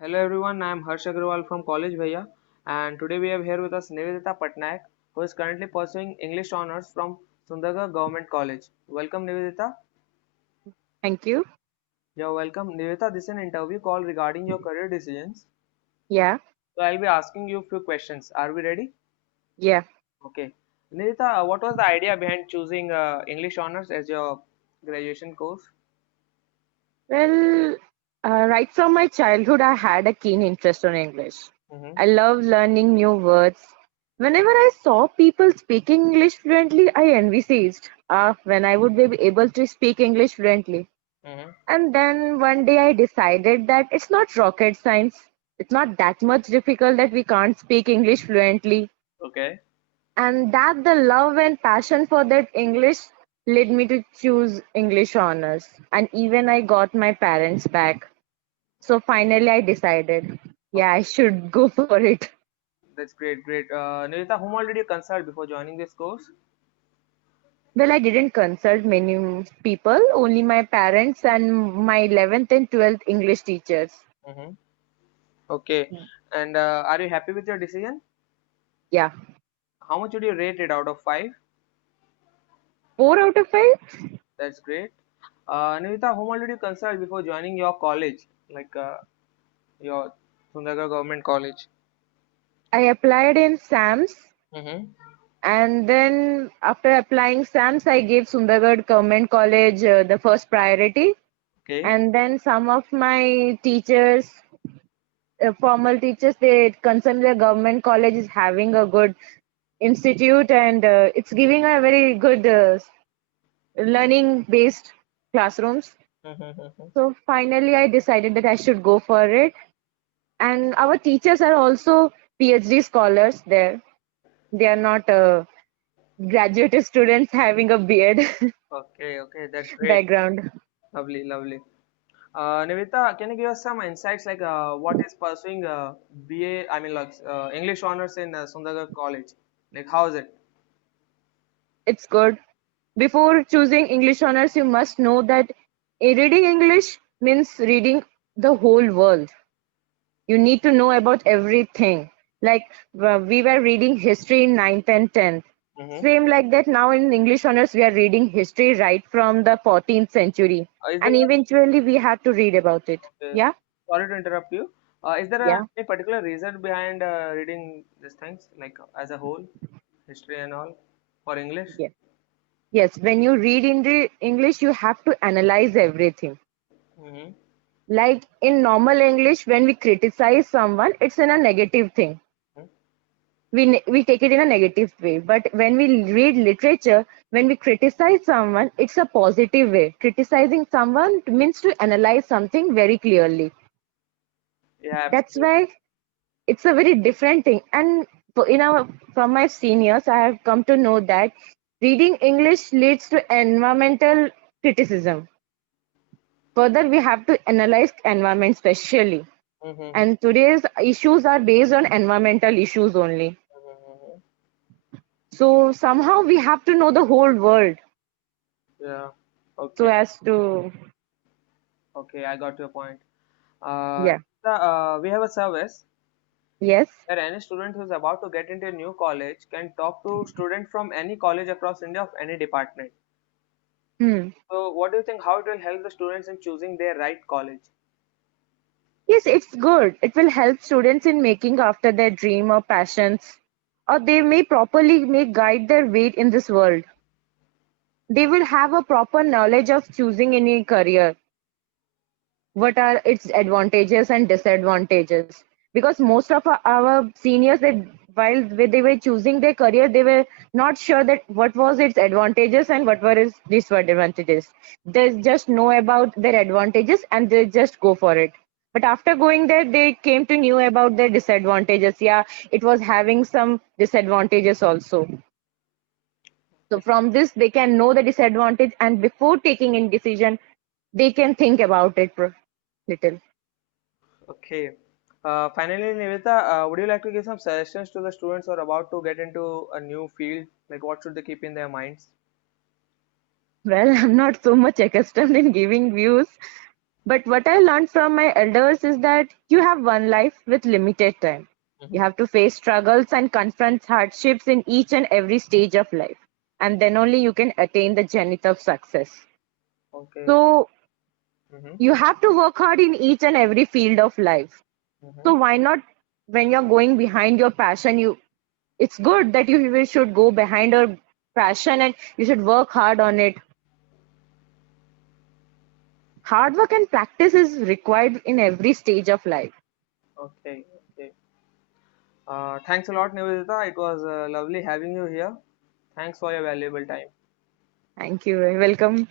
Hello everyone, I am Harsh Agrawal from College Bhaiya, and today we have here with us Nivedita Patnaik, who is currently pursuing English honors from Sundargarh Government College. Welcome Nivedita. Thank you. You're welcome. Nivedita, this is an interview call regarding your career decisions. Yeah, So I'll be asking you a few questions. Are we ready? yeah. Okay. Nivedita, what was the idea behind choosing English honors as your graduation course? Well, right from my childhood, I had a keen interest on English. Mm-hmm. I love learning new words. Whenever I saw people speaking English fluently, I envisaged when I would be able to speak English fluently. Mm-hmm. And then one day I decided that it's not rocket science. It's not that much difficult that we can't speak English fluently. Okay. And that the love and passion for that English led me to choose English honors. And even I got my parents back. So finally I decided, yeah, I Okay. should go for it. That's great, great. Nivedita, whom all did you consult before joining this course? Well, I didn't consult many people, only my parents and my 11th and 12th English teachers. Mm-hmm. Okay. And are you happy with your decision? Yeah, How much would you rate it out of 5? 4 out of 5. That's great. Nivita, whom all did you consult before joining your college, like your Sundagarh Government College? I applied in SAMS, Mm-hmm. and then after applying SAMS, I gave Sundargarh Government College the first priority. Okay. And then some of my teachers, formal teachers, they concern the government college is having a good institute, and it's giving a very good learning based classrooms. Mm-hmm. So finally I decided that I should go for it. And our teachers are also PhD scholars there. They are not graduate students having a beard Okay, okay, that's great. background. Lovely, lovely. Nivita, can you give us some insights like what is pursuing BA, I mean like English honors in Sundagarh College? Like how is it? It's good. Before choosing English honors, you must know that reading English means reading the whole world. You need to know about everything. Like we were reading history in ninth and 10th. Mm-hmm. Same like that now in English honors, we are reading history right from the 14th century. Is there And eventually we have to read about it. Yeah? sorry to interrupt you. Is there Yeah. any particular reason behind reading these things, like as a whole, history and all, for English? Yeah. Yes. When you read in the English, you have to analyze everything. Mm-hmm. Like in normal English, when we criticize someone, it's in a negative thing. We take it in a negative way, but when we read literature, when we criticize someone, it's a positive way. Criticizing someone means to analyze something very clearly. Yeah, That's absolutely. why it's a very different thing. And in our from my seniors, I have come to know that reading English leads to environmental criticism. Further, we have to analyze environment specially, Mm-hmm. and today's issues are based on environmental issues only. Mm-hmm. So somehow we have to know the whole world Yeah. so Okay. as to, Okay, I got your point. Uh, yeah. we have a service Yes. where any student who is about to get into a new college can talk to student from any college across India of any department. Hmm. So, what do you think? How it will help the students in choosing their right college? Yes, it's good. It will help students in making after their dream or passions, or they may properly may guide their way in this world. They will have a proper knowledge of choosing any career. What are its advantages and disadvantages? Because most of our seniors, that while they were choosing their career, they were not sure that what was its advantages and what were its disadvantages. They just know about their advantages and they just go for it. But after going there, they came to know about their disadvantages. Yeah, it was having some disadvantages also. So from this, they can know the disadvantage, and before taking in decision, they can think about it little. Okay. Finally, Nivita, would you like to give some suggestions to the students who are about to get into a new field? Like, what should they keep in their minds? Well, I'm not so much accustomed in giving views, But what I learned from my elders is that you have one life with limited time. You Mm-hmm. have to face struggles and confront hardships in each and every stage of life. And then only you can attain the zenith of success. Okay. So Mm-hmm. you have to work hard in each and every field of life. Mm-hmm. So why not, when you're going behind your passion, it's good that you should go behind your passion and you should work hard on it. Hard work and practice is required in every stage of life. Okay. Okay. Thanks a lot, Nivedita. It was lovely having you here. Thanks for your valuable time. Thank you. Welcome.